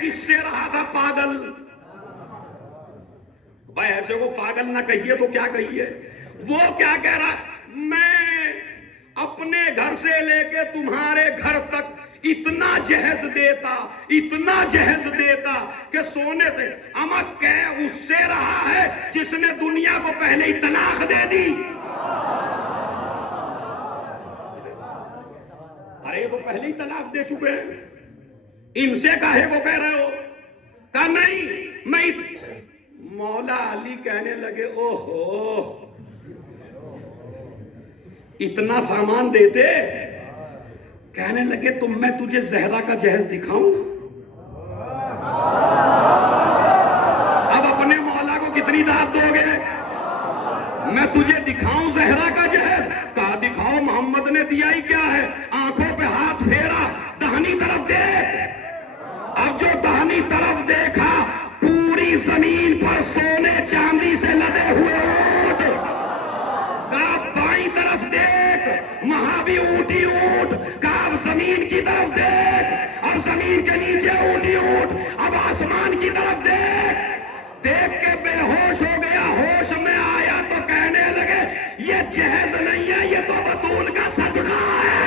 کس سے رہا تھا پاگل؟ بھائی ایسے کو پاگل نہ کہیے تو کیا کہیے؟ وہ کیا کہہ رہا؟ میں اپنے گھر سے لے کے تمہارے گھر تک اتنا جہیز دیتا کہ سونے سے اما کہ اس سے رہا ہے جس نے دنیا کو پہلے ہی طلاق دے دی۔ ارے یہ تو پہلے ہی طلاق دے چکے ہیں، ان سے کاہے کو کہہ رہے ہو؟ کہا نہیں میں مولا علی کہنے لگے اوہو اتنا سامان دیتے؟ کہنے لگے تم میں تجھے زہرا کا جہیز دکھاؤں؟ اب اپنے مولا کو کتنی داد دو گے؟ میں تجھے دکھاؤں زہرا کا جہیز؟ کہا دکھاؤ، محمد نے دیا ہی کیا ہے؟ آنکھوں پہ ہاتھ پھیرا، دہنی طرف دیکھ۔ اب جو دہنی طرف دیکھا پوری زمین پر سونے چاندی سے لدے ہوئے اونٹ۔ کہا بائیں طرف دیکھ، وہاں بھی اونٹی اونٹ۔ کہا اب زمین کی طرف دیکھ، اب زمین کے نیچے اونٹی اونٹ۔ اب آسمان کی طرف دیکھ۔ دیکھ کے بے ہوش ہو گیا، ہوش میں آیا تو کہنے لگے یہ جہیز نہیں ہے، یہ تو بطول کا صدقہ ہے۔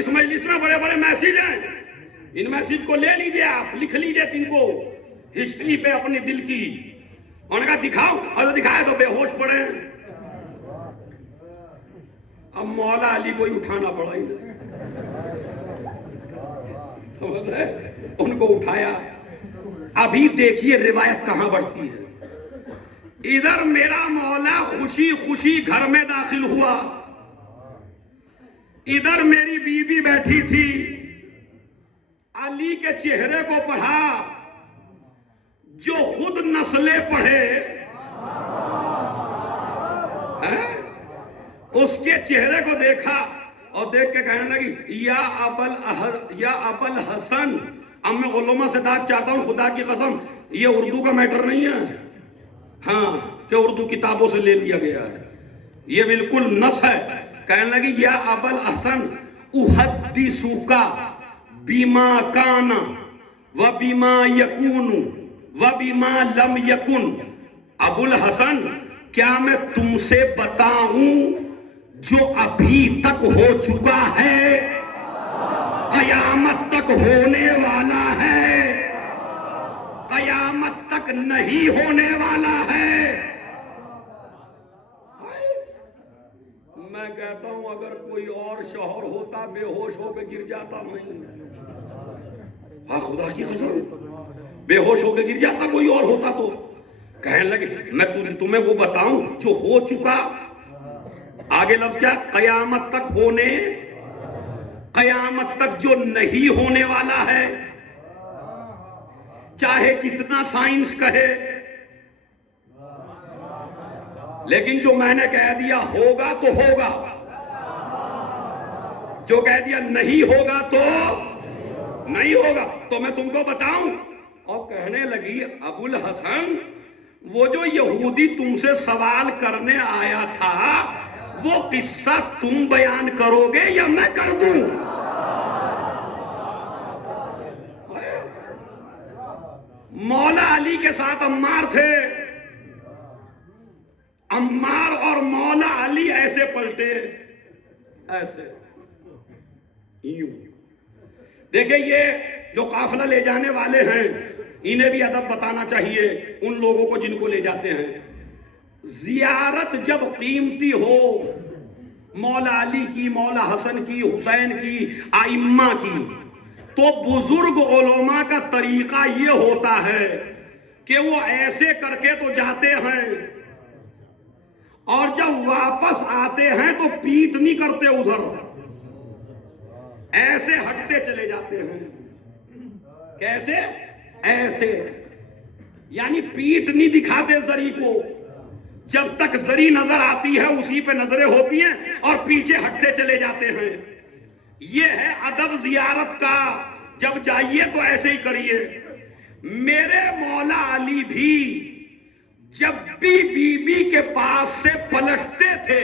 اس مجلس میں بڑے بڑے میسیج ہیں، ان میسیج کو لے لیجئے، آپ لکھ لیجئے ان کو ہسٹری پہ اپنے دل کی۔ انہوں نے کہا دکھاؤ، اور دکھائے تو بے ہوش پڑے۔ اب مولا علی کو ہی اٹھانا پڑا ہی نہیں، سمجھ رہے؟ ان کو اٹھایا۔ ابھی دیکھیے روایت کہاں بڑھتی ہے۔ ادھر میرا مولا خوشی خوشی گھر میں داخل ہوا، ادھر میری بیوی بیٹھی تھی، علی کے چہرے کو پڑھا، جو خود نسلیں پڑھے اس کے چہرے کو دیکھا اور دیکھ کے کہنے لگی یا ابا الحسن۔ اب میں علماء سے داد چاہتا ہوں، خدا کی قسم یہ اردو کا میٹر نہیں ہے، ہاں کہ اردو کتابوں سے لے لیا گیا ہے، یہ بالکل نص ہے۔ کہنے لگی یا ابا الحسن احدثک بما کان و بما یکون و بما لم یکن۔ ابو الحسن کیا میں تم سے بتاؤں جو ابھی تک ہو چکا ہے، قیامت تک ہونے والا ہے، قیامت تک نہیں ہونے والا ہے؟ میں کہتا ہوں اگر کوئی اور شوہر ہوتا بے ہوش ہو کے گر جاتا نہیں، ہاں خدا کی قسم بے ہوش ہو کے گر جاتا کوئی اور ہوتا تو۔ کہنے لگے میں تمہیں وہ بتاؤں جو ہو چکا، آگے لفظ کیا؟ قیامت تک ہونے، قیامت تک جو نہیں ہونے والا ہے، چاہے جتنا سائنس کہے، لیکن جو میں نے کہہ دیا ہوگا تو ہوگا، جو کہہ دیا نہیں ہوگا تو نہیں ہوگا۔ تو میں تم کو بتاؤں؟ اور کہنے لگی ابو الحسن وہ جو یہودی تم سے سوال کرنے آیا تھا وہ قصہ تم بیان کرو گے یا میں کر دوں؟ مولا علی کے ساتھ عمار تھے، عمار اور مولا علی ایسے پلٹے، ایسے یوں۔ دیکھیں یہ جو قافلہ لے جانے والے ہیں انہیں بھی ادب بتانا چاہیے ان لوگوں کو جن کو لے جاتے ہیں۔ زیارت جب قیمتی ہو، مولا علی کی، مولا حسن کی، حسین کی، ائمہ کی، تو بزرگ علماء کا طریقہ یہ ہوتا ہے کہ وہ ایسے کر کے تو جاتے ہیں اور جب واپس آتے ہیں تو پیٹ نہیں کرتے ادھر، ایسے ہٹتے چلے جاتے ہیں. کیسے؟ ایسے. یعنی پیٹ نہیں دکھاتے زری کو، جب تک زری نظر آتی ہے اسی پہ نظریں ہوتی ہیں اور پیچھے ہٹتے چلے جاتے ہیں. یہ ہے ادب زیارت کا. جب جائیے تو ایسے ہی کریے. میرے مولا علی بھی جب بھی بی بی کے پاس سے پلٹتے تھے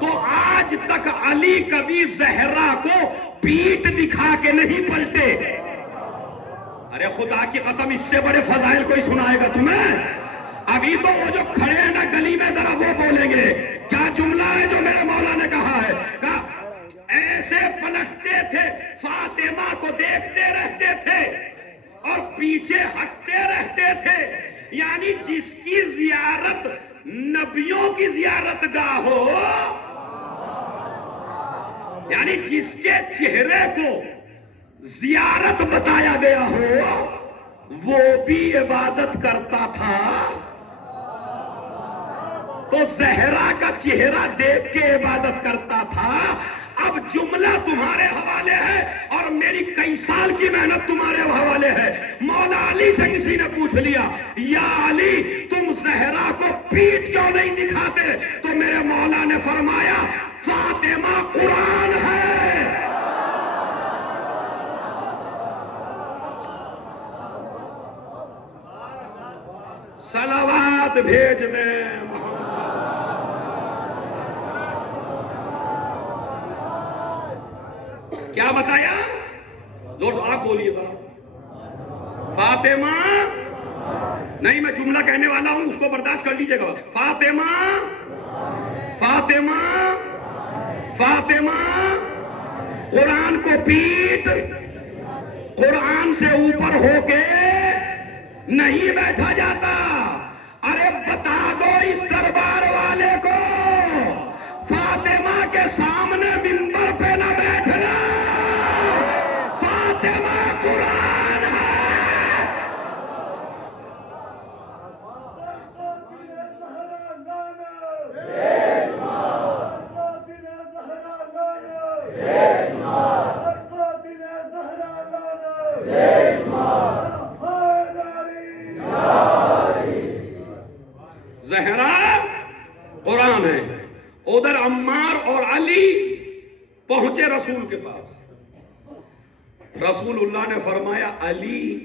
تو آج تک علی کبھی زہرا کو پیٹ دکھا کے نہیں پلٹے. ارے خدا کی قسم، اس سے بڑے فضائل کوئی سنائے گا تمہیں؟ ابھی تو وہ جو کھڑے ہیں نا گلی میں، ذرا وہ بولیں گے کیا جملہ ہے جو میرے مولا نے کہا ہے. کہا ایسے پلٹتے تھے، فاطمہ کو دیکھتے رہتے تھے اور پیچھے ہٹتے رہتے تھے. یعنی جس کی زیارت نبیوں کی زیارت گاہ ہو، یعنی جس کے چہرے کو زیارت بتایا گیا ہو، وہ بھی عبادت کرتا تھا. تو زہرا کا چہرہ دیکھ کے عبادت کرتا تھا. اب جملہ تمہارے حوالے ہے اور میری کئی سال کی محنت تمہارے حوالے ہے. مولا علی سے کسی نے پوچھ لیا یا علی تم زہرا کو پیٹ کیوں نہیں دکھاتے؟ تو میرے مولا نے فرمایا فاطمہ قرآن ہے. صلوات بھیج دیں محمد. کیا بتایا؟ زور سے آپ بولیے ذرا. فاطمہ نہیں، میں جملہ کہنے والا ہوں، اس کو برداشت کر لیجئے گا بس. فاطمہ فاطمہ فاطمہ قرآن کو پیٹ، قرآن سے اوپر ہو کے نہیں بیٹھا جاتا. ارے بتا دو اس دربار والے کو فاطمہ کے سامنے منبر پہ نہ بیٹھنا. فاطمہ قرآن ہے. زہرا قرآن ہے. ادھر عمار اور علی پہنچے رسول کے پاس. رسول اللہ نے فرمایا علی،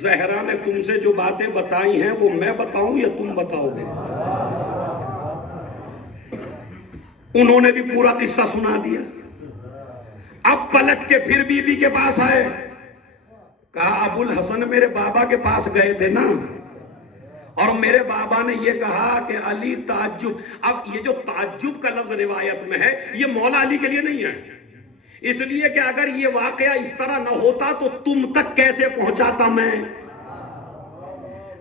زہرا نے تم سے جو باتیں بتائی ہیں وہ میں بتاؤں یا تم بتاؤ گے؟ انہوں نے بھی پورا قصہ سنا دیا. اب پلٹ کے پھر بی بی کے پاس آئے. کہا ابو الحسن میرے بابا کے پاس گئے تھے نا، اور میرے بابا نے یہ کہا کہ علی تعجب. اب یہ جو تعجب کا لفظ روایت میں ہے یہ مولا علی کے لیے نہیں ہے، اس لیے کہ اگر یہ واقعہ اس طرح نہ ہوتا تو تم تک کیسے پہنچاتا میں.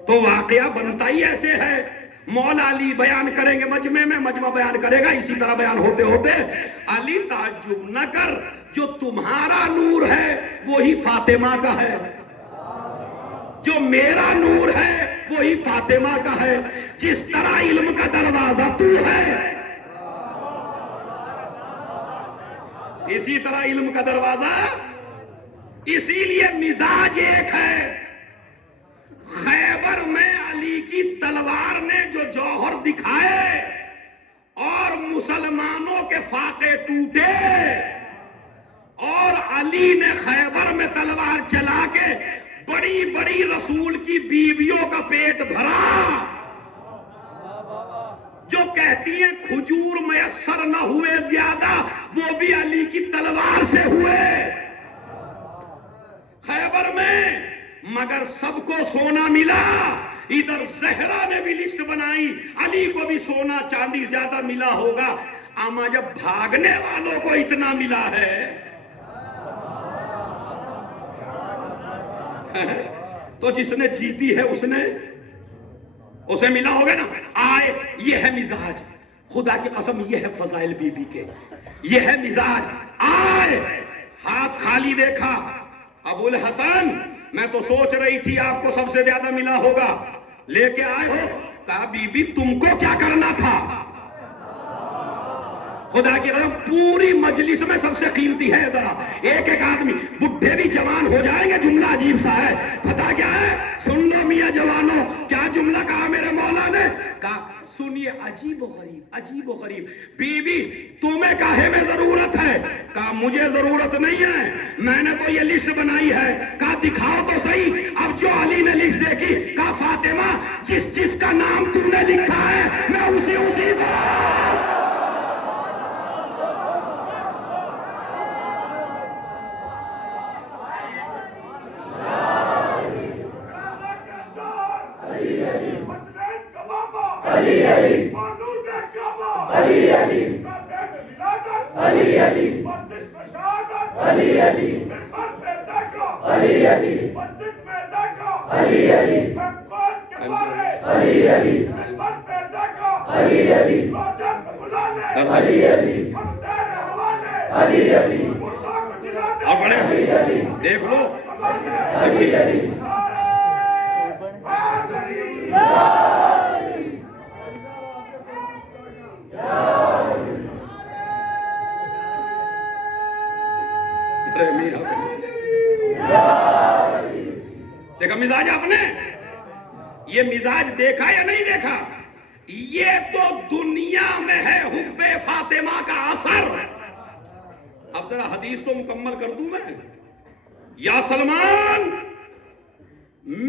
تو واقعہ بنتا ہی ایسے ہے. مولا علی بیان کریں گے مجمع میں، مجمع بیان کرے گا، اسی طرح بیان ہوتے ہوتے علی تعجب نہ کر، جو تمہارا نور ہے وہی فاطمہ کا ہے، جو میرا نور ہے وہی فاطمہ کا ہے. جس طرح علم کا دروازہ تو ہے، اسی طرح علم کا دروازہ. اسی لیے مزاج ایک ہے. خیبر میں علی کی تلوار نے جو جوہر دکھائے اور مسلمانوں کے فاقے ٹوٹے، اور علی نے خیبر میں تلوار چلا کے بڑی بڑی رسول کی بیویوں کا پیٹ بھرا. جو کہتی ہیں کھجور میسر نہ ہوئے زیادہ، وہ بھی علی کی تلوار سے ہوئے خیبر میں. مگر سب کو سونا ملا. ادھر زہرا نے بھی لسٹ بنائی، علی کو بھی سونا چاندی زیادہ ملا ہوگا. اما جب بھاگنے والوں کو اتنا ملا ہے تو جس نے جیتی ہے اسے ملا ہوگا نا. آئے، یہ ہے مزاج. خدا کی قسم یہ ہے فضائل بی بی کے، یہ ہے مزاج. آئے، ہاتھ خالی دیکھا. ابو الحسن میں تو سوچ رہی تھی آپ کو سب سے زیادہ ملا ہوگا، لے کے آئے ہو؟ کہا بی بی تم کو کیا کرنا تھا؟ خدا کی قسم پوری مجلس میں سب سے قیمتی ہے ذرا ایک ایک آدمی، بڈھے بھی جوان ہو جائیں گے، جملہ عجیب سا ہے، پتہ کیا ہے؟ سن لو میاں جوانوں، کیا جملہ کہا میرے مولا نے؟ کہا سنیے، عجیب و غریب، عجیب و غریب، بی بی تمہیں کاہے میں ضرورت ہے؟ کہا مجھے ضرورت نہیں ہے، میں نے تو یہ لسٹ بنائی ہے۔ کہا دکھاؤ تو صحیح۔ اب جو علی نے لسٹ دیکھی، کہا فاطمہ جس جس کا نام تم نے لکھا ہے میں اسی کو اور بڑے دیکھ لو۔ دیکھا مزاج آپ نے؟ یہ مزاج دیکھا یا نہیں دیکھا؟ یہ تو دنیا میں ہے حب فاطمہ کا اثر۔ اب ذرا حدیث تو مکمل کر دوں میں۔ یا سلمان،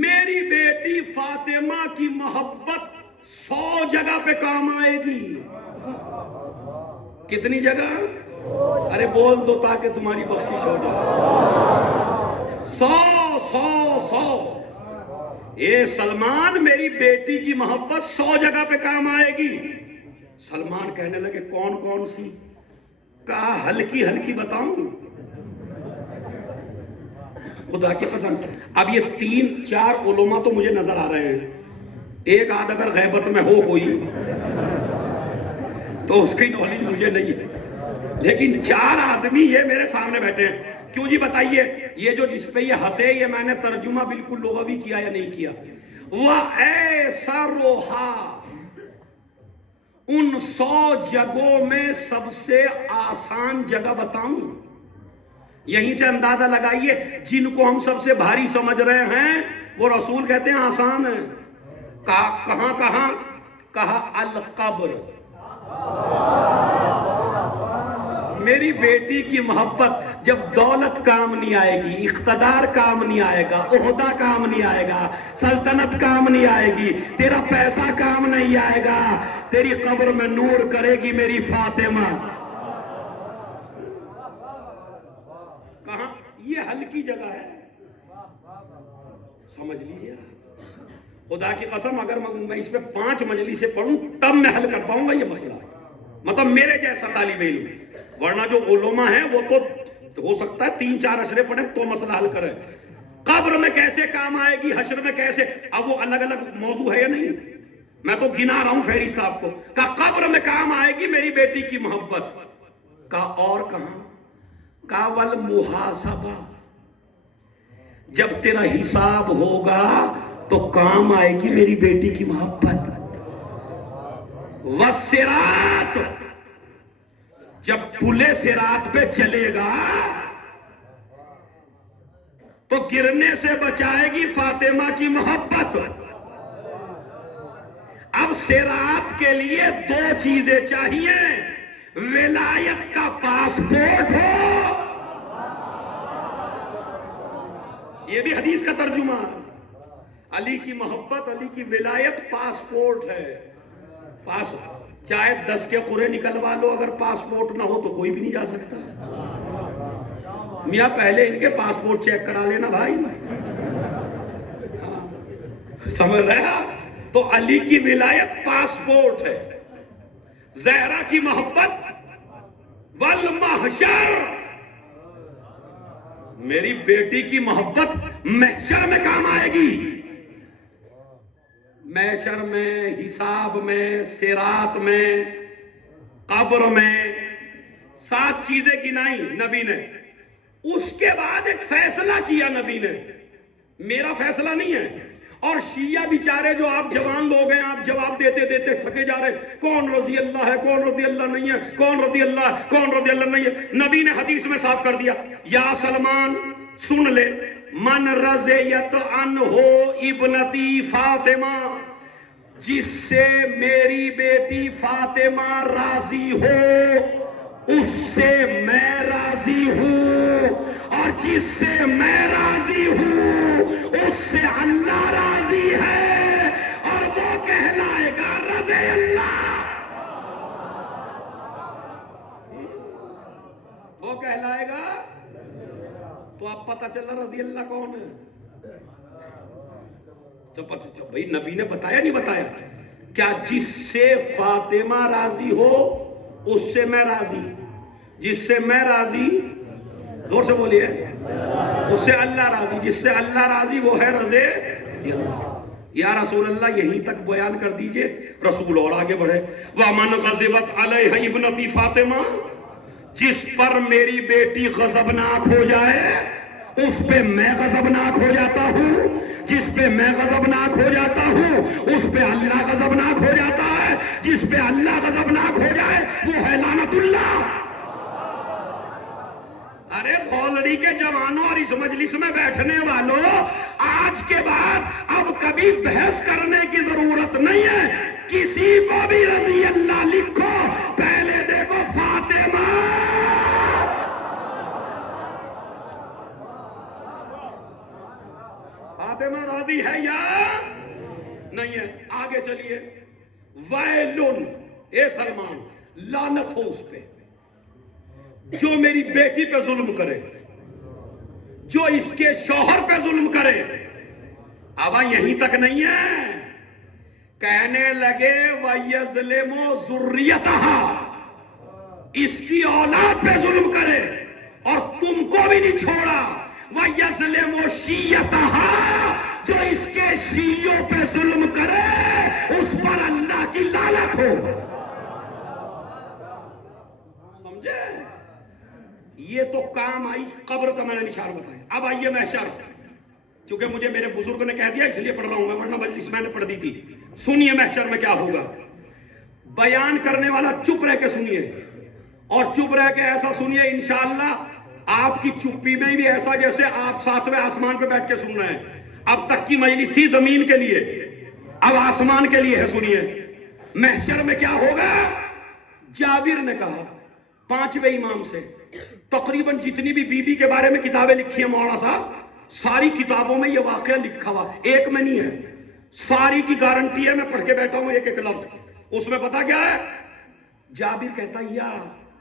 میری بیٹی فاطمہ کی محبت 100 جگہ پہ کام آئے گی۔ کتنی جگہ؟ ارے بول دو تاکہ تمہاری بخشش ہو جائے۔ 100 اے سلمان، میری بیٹی کی محبت 100 جگہ پہ کام آئے گی۔ سلمان کہنے لگے کون کون سی؟ کہا ہلکی ہلکی بتاؤں؟ خدا کی قسم اب یہ 3-4 علماء تو مجھے نظر آ رہے ہیں، ایک آدھ اگر غیبت میں ہو کوئی تو اس کی نالج مجھے نہیں ہے، لیکن 4 آدمی یہ میرے سامنے بیٹھے ہیں۔ کیوں جی بتائیے؟ یہ جو جس پہ یہ ہنسے، یہ میں نے ترجمہ بالکل لغوی کیا یا نہیں کیا؟ وَأَيْسَرُهَا، ان 100 جگہوں میں سب سے آسان جگہ بتاؤں؟ یہیں سے اندازہ لگائیے، جن کو ہم سب سے بھاری سمجھ رہے ہیں وہ رسول کہتے ہیں آسان ہے۔ کہاں کہاں؟ کہا القبر۔ میری بیٹی کی محبت جب دولت کام نہیں آئے گی، اقتدار کام نہیں آئے گا، عہدہ کام نہیں آئے گا، سلطنت کام نہیں آئے گی، تیرا پیسہ کام نہیں آئے گا، تیری قبر میں نور کرے گی میری فاطمہ۔ کہاں؟ یہ ہلکی جگہ ہے، سمجھ لیجیے۔ خدا کی قسم اگر میں اس پہ 5 مجلسیں پڑھوں تب میں حل کر پاؤں گا یہ مسئلہ، مطلب میرے جیسا طالب علم، ورنہ جو علماء ہیں وہ تو ہو سکتا ہے 3-4 اشرے پڑھیں تو مسئلہ حل کریں۔ قبر میں کیسے کام آئے گی، حشر میں کیسے، اب وہ الگ الگ موضوع ہے یا نہیں؟ میں تو گنا رہا ہوں فہرست آپ کو۔ کہا قبر میں کام آئے گی میری بیٹی کی محبت۔ کہا اور کہاں؟ کہا والمحاسبہ، جب تیرا حساب ہوگا تو کام آئے گی میری بیٹی کی محبت۔ والصراط، جب پلے صراط پہ چلے گا تو گرنے سے بچائے گی فاطمہ کی محبت۔ اب صراط کے لیے 2 چیزیں چاہیے، ولایت کا پاسپورٹ ہو، یہ بھی حدیث کا ترجمہ ہے، علی کی محبت، علی کی ولایت پاسپورٹ ہے۔ چاہے 10 کے قرے نکلوا لو، اگر پاسپورٹ نہ ہو تو کوئی بھی نہیں جا سکتا۔ میاں پہلے ان کے پاسپورٹ چیک کرا لینا بھائی، سمجھ رہے آپ؟ تو علی کی ولایت پاسپورٹ ہے، زہرا کی محبت والمحشر، میری بیٹی کی محبت محشر میں کام آئے گی۔ محشر میں، حساب میں، صراط میں، قبر میں، 7 چیزیں گنائی نبی نے۔ اس کے بعد ایک فیصلہ کیا نبی نے، میرا فیصلہ نہیں ہے، اور شیعہ بیچارے جو آپ جوان لوگ ہیں، آپ جواب دیتے دیتے تھکے جا رہے، کون رضی اللہ ہے، کون رضی اللہ نہیں ہے، کون رضی اللہ ہے، کون رضی اللہ نہیں ہے۔ نبی نے حدیث میں صاف کر دیا، یا سلمان سن لے، من رضیت عنہ ابنتی فاطمہ، جس سے میری بیٹی فاطمہ راضی ہو اس سے میں راضی ہوں، اور جس سے میں راضی ہوں اس سے اللہ راضی ہے، اور وہ کہلائے گا رضی اللہ، وہ کہلائے گا۔ تو اب پتہ چلا رضی اللہ کون ہے؟ بھائی نبی نے بتایا نہیں بتایا؟ کیا جس سے فاطمہ راضی ہو اس سے میں راضی، جس سے میں راضی، زور سے بولیے، اس سے اللہ راضی، جس سے اللہ راضی وہ ہے رضی اللہ۔ یا رسول اللہ یہیں تک بیان کر دیجئے، رسول اور آگے بڑھے، وَمَنْ غَضِبَتْ عَلَيْهَا ابْنَتِي فاطمہ، جس پر میری بیٹی غضبناک ہو جائے اس پہ میں غضبناک ہو جاتا ہوں، جس پہ میں غضبناک ہو جاتا ہوں اس پہ اللہ غضبناک ہو جاتا ہے، جس پہ اللہ غضبناک ہو جائے وہ ہے لعنت اللہ۔ ارے دھولڑی کے جوانوں اور اس مجلس میں بیٹھنے والوں، آج کے بعد اب کبھی بحث کرنے کی ضرورت نہیں ہے، کسی کو بھی رضی اللہ لکھو، پہلے دیکھو فاطمہ فاطمہ راضی ہے یا نہیں ہے؟ آگے چلیے، ویلن، اے سلمان لعنت ہو اس پہ جو میری بیٹی پہ ظلم کرے، جو اس کے شوہر پہ ظلم کرے۔ اب یہیں تک نہیں ہے، کہنے لگے وَيَظْلِمُ ذُرِّيَّتَهَا، اس کی اولاد پہ ظلم کرے اور تم کو بھی نہیں چھوڑا، وَيَظْلِمُ شِيَّتَهَا، جو اس کے شیعوں پہ ظلم کرے اس پر اللہ کی لعنت ہو۔ سمجھے؟ یہ تو کام آئی قبر کا میں نے نشان بتایا۔ اب آئیے محشر، کیونکہ مجھے میرے بزرگ نے کہہ دیا اس لیے پڑھ رہا ہوں میں، ورنہ مجلس میں نے پڑھ دی تھی۔ سنیے محشر میں کیا ہوگا، بیان کرنے والا چپ رہ کے سنیے، اور چپ رہ کے ایسا سنیے انشاءاللہ آپ کی چپی میں بھی ایسا جیسے آپ ساتویں آسمان پہ بیٹھ کے سن رہے ہیں۔ اب تک کی مجلس تھی زمین کے لیے، اب آسمان کے لیے ہے۔ سنیے محشر میں کیا ہوگا۔ جابر نے کہا 5ویں امام سے، تقریباً جتنی بھی بی بی کے بارے میں کتابیں لکھی ہیں مولانا صاحب، ساری کتابوں میں یہ واقعہ لکھا ہوا، ایک میں نہیں ہے، ساری کی گارنٹی ہے، میں پڑھ کے بیٹھا ہوں ایک ایک لفظ۔ اس میں پتا کیا ہے، جابر کہتا یا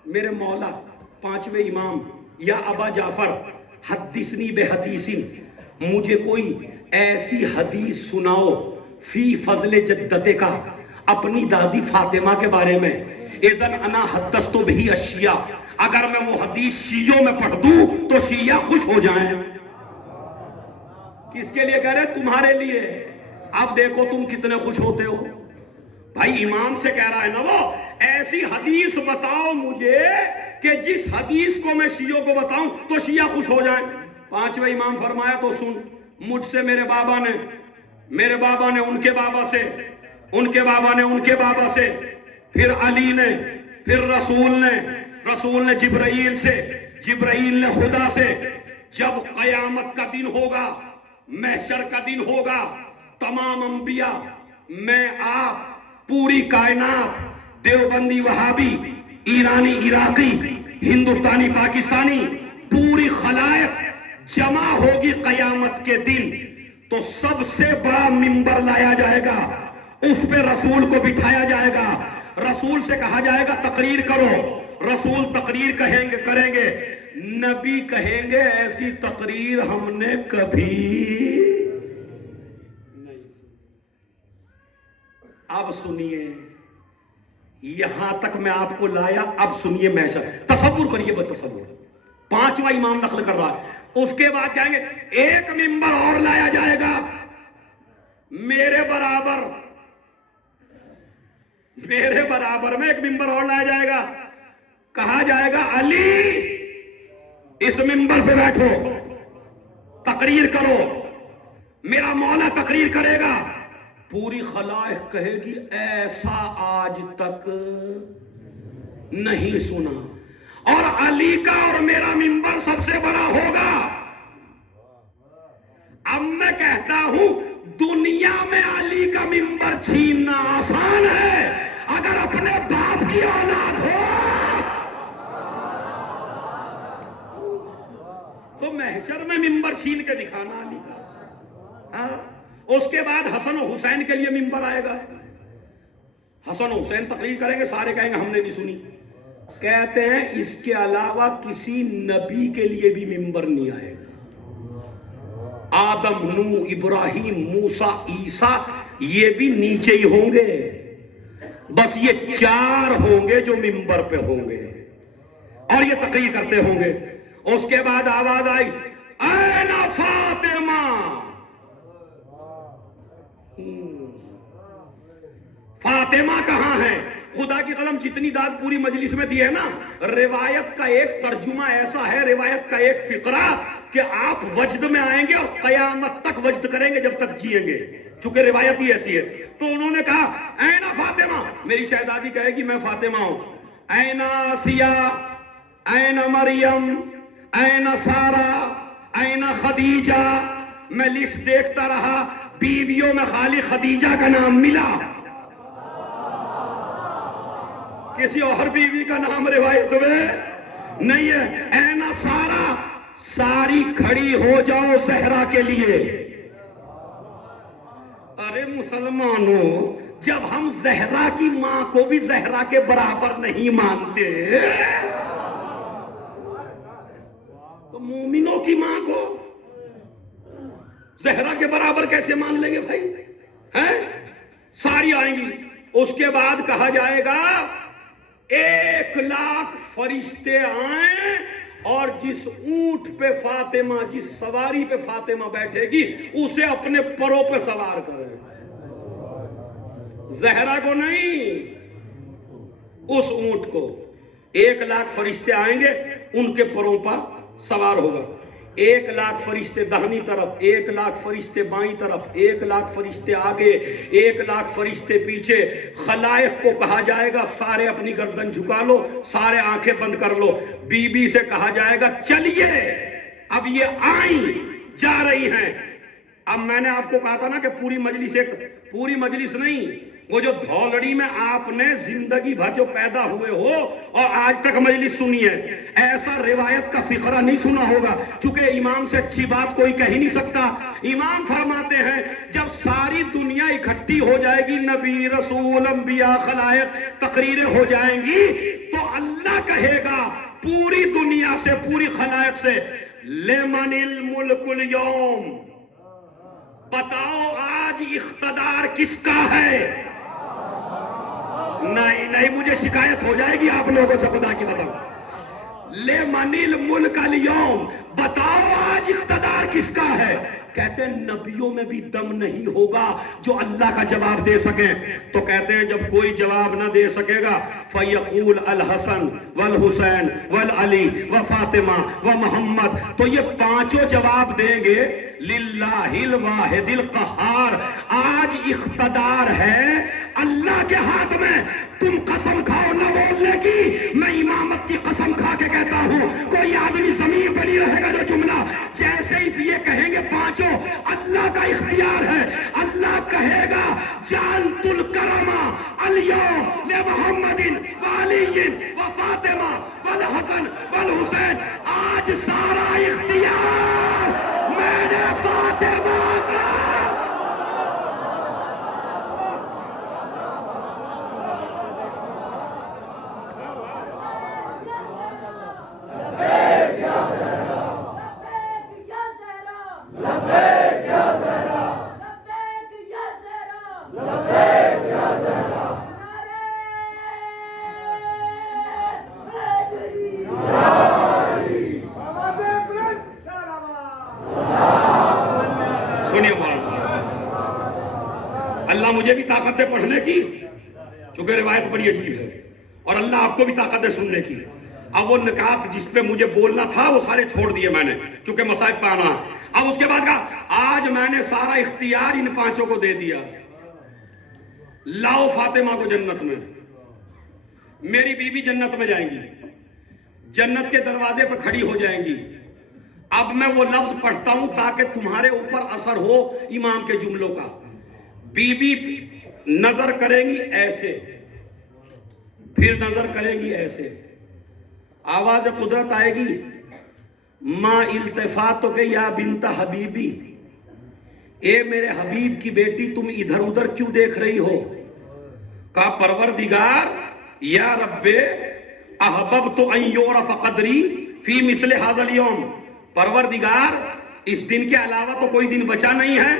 میرے مولا 5ویں امام، یا ابا جعفر حدثنی بے حدیثن، مجھے کوئی ایسی حدیث سناؤ فی فضل جدتے کا، اپنی دادی فاطمہ کے بارے میں، اذن انا حدثت بہی اشیاء، اگر میں وہ حدیث شیعوں میں پڑھ دوں تو شیعہ خوش ہو جائیں۔ کس کے لیے کہہ رہے؟ تمہارے لیے۔ اب دیکھو تم کتنے خوش ہوتے ہو۔ بھائی امام سے کہہ رہا ہے نا وہ، ایسی حدیث بتاؤ مجھے کہ جس حدیث کو میں شیعوں کو بتاؤں تو شیعہ خوش ہو جائیں۔ 5ویں امام فرمایا تو سن، مجھ سے میرے بابا نے، میرے بابا نے ان کے بابا سے، ان کے بابا نے ان کے بابا سے، پھر علی نے، پھر رسول نے، رسول نے جبرائیل سے، جبرائیل نے خدا سے۔ جب قیامت کا دن ہوگا، محشر کا دن ہوگا، تمام انبیاء، میں آپ، پوری کائنات، دیوبندی وہابی، ایرانی عراقی، ہندوستانی پاکستانی، پوری خلائق جمع ہوگی قیامت کے دن، تو سب سے بڑا منبر لایا جائے گا، اس پہ رسول کو بٹھایا جائے گا، رسول سے کہا جائے گا تقریر کرو، رسول تقریر کریں گے، نبی کہیں گے ایسی تقریر ہم نے کبھی نہیں سنی۔ اب سنیے، یہاں تک میں آپ کو لایا، اب سنیے محشر، تصور کریے، تصور 5واں امام نقل کر رہا ہے۔ اس کے بعد کہیں گے ایک منبر اور لایا جائے گا میرے برابر، میرے برابر میں ایک ممبر اور لایا جائے گا، کہا جائے گا علی اس ممبر پہ بیٹھو، تقریر کرو، میرا مولا تقریر کرے گا، پوری خلائق کہے گی ایسا آج تک نہیں سنا، اور علی کا اور میرا منبر سب سے بڑا ہوگا۔ اب میں کہتا ہوں دنیا میں علی کا منبر چھیننا آسان ہے، اگر اپنے باپ کی اولاد ہو تو محشر میں منبر چھین کے دکھانا علی کا۔ اس کے بعد حسن و حسین کے لیے منبر آئے گا، حسن و حسین تقریر کریں گے، سارے کہیں گے ہم نے نہیں سنی۔ کہتے ہیں اس کے علاوہ کسی نبی کے لیے بھی منبر نہیں آئے گا۔ آدم، نوح، ابراہیم، موسیٰ، عیسیٰ یہ بھی نیچے ہی ہوں گے، بس یہ 4 ہوں گے جو منبر پہ ہوں گے اور یہ تقریر کرتے ہوں گے۔ اس کے بعد آواز آئی این فاطمہ، فاطمہ کہاں ہے؟ خدا کی قلم جتنی داد پوری مجلس میں دی ہے نا، روایت کا ایک ترجمہ ایسا ہے، روایت کا ایک فقرہ کہ آپ وجد میں آئیں گے اور قیامت تک وجد کریں گے جب تک جیئیں گے، چونکہ روایت ہی ایسی ہے۔ تو انہوں نے کہا این فاطمہ، میری شہزادی کہے گی میں فاطمہ ہوں، این آسیہ، این مریم، این سارہ، این خدیجہ۔ میں لسٹ دیکھتا رہا، بیویوں میں خالی خدیجہ کا نام ملا، کسی اور بیوی کا نام روایت میں نہیں ہے۔ این سارہ، ساری کھڑی ہو جاؤ زہرا کے لیے۔ ارے مسلمانوں، جب ہم زہرا کی ماں کو بھی زہرا کے برابر نہیں مانتے تو مومنوں کی ماں کو زہرا کے برابر کیسے مان لیں گے بھائی؟ ہیں؟ ساری آئیں گی۔ اس کے بعد کہا جائے گا 1,00,000 فرشتے آئیں اور جس اونٹ پہ فاطمہ، جس سواری پہ فاطمہ بیٹھے گی اسے اپنے پروں پہ سوار کریں، زہرا کو نہیں، اس اونٹ کو۔ 1,00,000 فرشتے آئیں گے، ان کے پروں پر سوار ہوگا۔ 1,00,000 فرشتے داہنی طرف، 1,00,000 فرشتے بائیں طرف، 1,00,000 فرشتے آگے، 1,00,000 فرشتے پیچھے۔ خلائق کو کہا جائے گا سارے اپنی گردن جھکا لو، سارے آنکھیں بند کر لو۔ بی بی سے کہا جائے گا چلیے، اب یہ آئیں جا رہی ہیں۔ اب میں نے آپ کو کہا تھا نا کہ پوری مجلس نہیں، وہ جو دھولڑی میں آپ نے زندگی بھر جو پیدا ہوئے ہو اور آج تک مجلس سنی ہے، ایسا روایت کا فقرہ نہیں سنا ہوگا، چونکہ امام سے اچھی بات کوئی کہہ نہیں سکتا۔ امام فرماتے ہیں جب ساری دنیا اکٹھی ہو جائے گی، نبی، رسول، انبیاء، خلائق تقریریں ہو جائیں گی، تو اللہ کہے گا پوری دنیا سے، پوری خلائق سے، لمن الملک اليوم، بتاؤ آج اقتدار کس کا ہے؟ نہیں، مجھے شکایت ہو جائے گی آپ لوگوں سے، خدا کی قسم۔ لمن الملک اليوم، بتاؤ آج اقتدار کس کا ہے؟ کہتے ہیں نبیوں میں بھی دم نہیں ہوگا جو اللہ کا جواب دے سکیں۔ تو کہتے ہیں جب کوئی جواب نہ دے سکے گا فَيَقُولُ الْحَسَنُ وَالْحُسَيْنُ وَالْعَلِي وَفَاطِمَہ وَمُحَمَّد، تو یہ 5 جواب دیں گے لِلَّهِ الْوَاحِدِ الْقَہَّارِ، آج اقتدار ہے اللہ کے ہاتھ میں۔ تم قسم کھاؤ نہ بولنے کی، میں امامت کی قسم کھا کے کہتا ہوں کوئی آدمی زمین پہ نہیں رہے گا جو جملہ جیسے ہی یہ کہیں گے 5 اللہ کا اختیار ہے۔ اللہ کہے گا جعلت الکرم اليوم لمحمد وعلی وفاطمہ والحسن والحسین، آج سارا اختیار میں نے فاطمہ کا۔ اللہ مجھے بھی طاقت دے پڑھنے کی، چونکہ روایت بڑی عجیب ہے، اور اللہ آپ کو بھی طاقت دے سننے کی۔ اب وہ نکات جس پہ مجھے بولنا تھا وہ سارے چھوڑ دیے میں نے، چونکہ مصائب پہ آنا۔ اب اس کے بعد کہا آج میں نے سارا اختیار ان پانچوں کو دے دیا، لاؤ فاطمہ کو جنت میں، میری بیوی جنت میں جائیں گی، جنت کے دروازے پہ کھڑی ہو جائیں گی۔ اب میں وہ لفظ پڑھتا ہوں تاکہ تمہارے اوپر اثر ہو امام کے جملوں کا۔ بی بی نظر کریں گی ایسے، پھر نظر کریں گی ایسے، آواز قدرت آئے گی، ما التفاتو کہ یا بنت حبیبی، اے میرے حبیب کی بیٹی تم ادھر ادھر کیوں دیکھ رہی ہو؟ کہا پروردگار یا رب احببت ان یعرف قدری فی مثل ھذا اليوم، پروردگار اس دن کے علاوہ تو کوئی دن بچا نہیں ہے،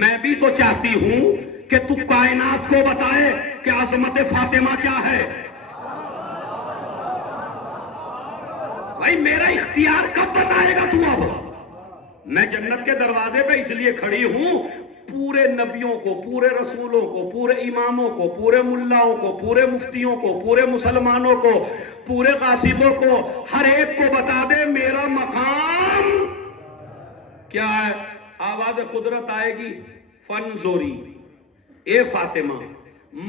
میں بھی تو چاہتی ہوں کہ تو کائنات کو بتائے کہ عظمت فاطمہ کیا ہے۔ بھائی میرا اختیار کب بتائے گا تو؟ اب میں جنت کے دروازے پہ اس لیے کھڑی ہوں، پورے نبیوں کو، پورے رسولوں کو، پورے اماموں کو، پورے ملاؤں کو، پورے مفتیوں کو، پورے مسلمانوں کو، پورے غاصبوں کو، ہر ایک کو بتا دے میرا مقام کیا ہے۔ آواز قدرت آئے گی، فنظوری اے فاطمہ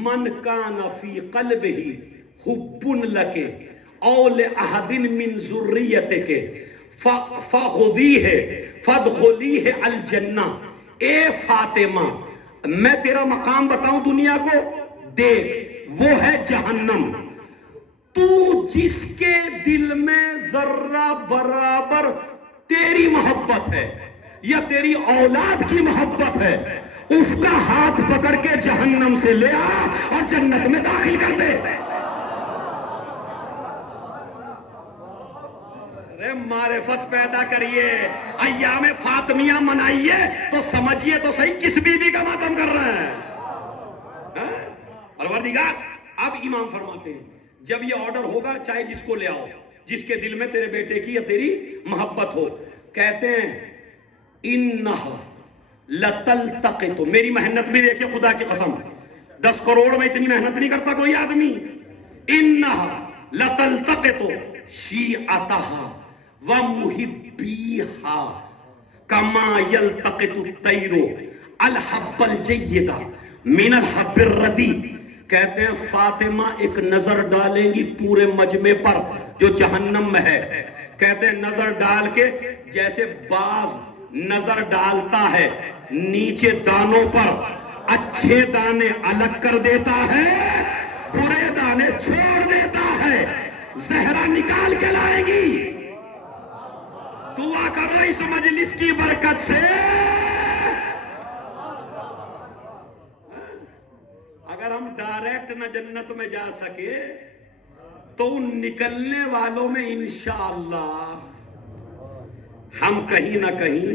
من کان فی قلبہ حب لک او لأحد من ذریتک فخذیہ فادخلیہ الجنہ، اے فاطمہ میں تیرا مقام بتاؤں دنیا کو، دیکھ وہ ہے جہنم، تو جس کے دل میں ذرہ برابر تیری محبت ہے یا تیری اولاد کی محبت ہے، اس کا ہاتھ پکڑ کے جہنم سے لے آ اور جنت میں داخل کر دے۔ معرفت پیدا کریے، ایام فاطمیہ منائیے تو سمجھیے تو صحیح کس بی بی کا ماتم کر رہے ہیں۔ پروردگار اب امام فرماتے ہیں جب یہ آرڈر ہوگا چاہے جس کو لے آؤ جس کے دل میں تیرے بیٹے کی یا تیری محبت ہو، کہتے ہیں انہا لتلتقط، میری محنت بھی دیکھیں خدا کی قسم، 10 کروڑ میں اتنی محنت نہیں کرتا کوئی آدمی، انہا لتلتقط شیعتہا ومحبیہا کما یلتقط الطیر الحب الجید من الحب الردی، کہتے ہیں فاطمہ ایک نظر ڈالیں گی پورے مجمع پر جو جہنم میں ہے، کہتے ہیں نظر ڈال کے جیسے باز نظر ڈالتا ہے نیچے دانوں پر، اچھے دانے الگ کر دیتا ہے، برے دانے چھوڑ دیتا ہے، زہرہ نکال کے لائیں گی۔ دعا کرو اس مجلس کی برکت سے اگر ہم ڈائریکٹ نہ جنت میں جا سکے تو ان نکلنے والوں میں انشاءاللہ ہم کہیں نہ کہیں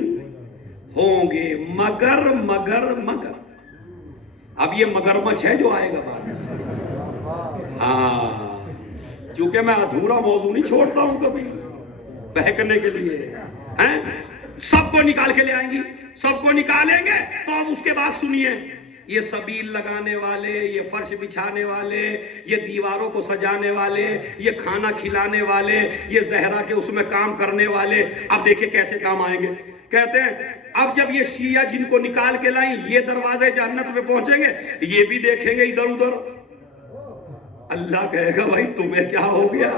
ہوں گے، مگر اب یہ مگرمچھ ہے جو آئے گا بعد میں۔ ہاں چونکہ میں ادھورا موضوع نہیں چھوڑتا ہوں کبھی بہکنے کے لیے، سب کو نکال کے لے آئیں گی، سب کو نکالیں گے تو اب اس کے بعد سنیے، یہ سبیل لگانے والے، یہ فرش بچھانے والے، یہ دیواروں کو سجانے والے، یہ کھانا کھلانے والے، یہ زہرا کے اس میں کام کرنے والے، اب دیکھیں کیسے کام آئیں گے۔ کہتے ہیں اب جب یہ شیعہ جن کو نکال کے لائیں یہ دروازے جنت میں پہنچیں گے، یہ بھی دیکھیں گے ادھر ادھر، اللہ کہے گا بھائی تمہیں کیا ہو گیا؟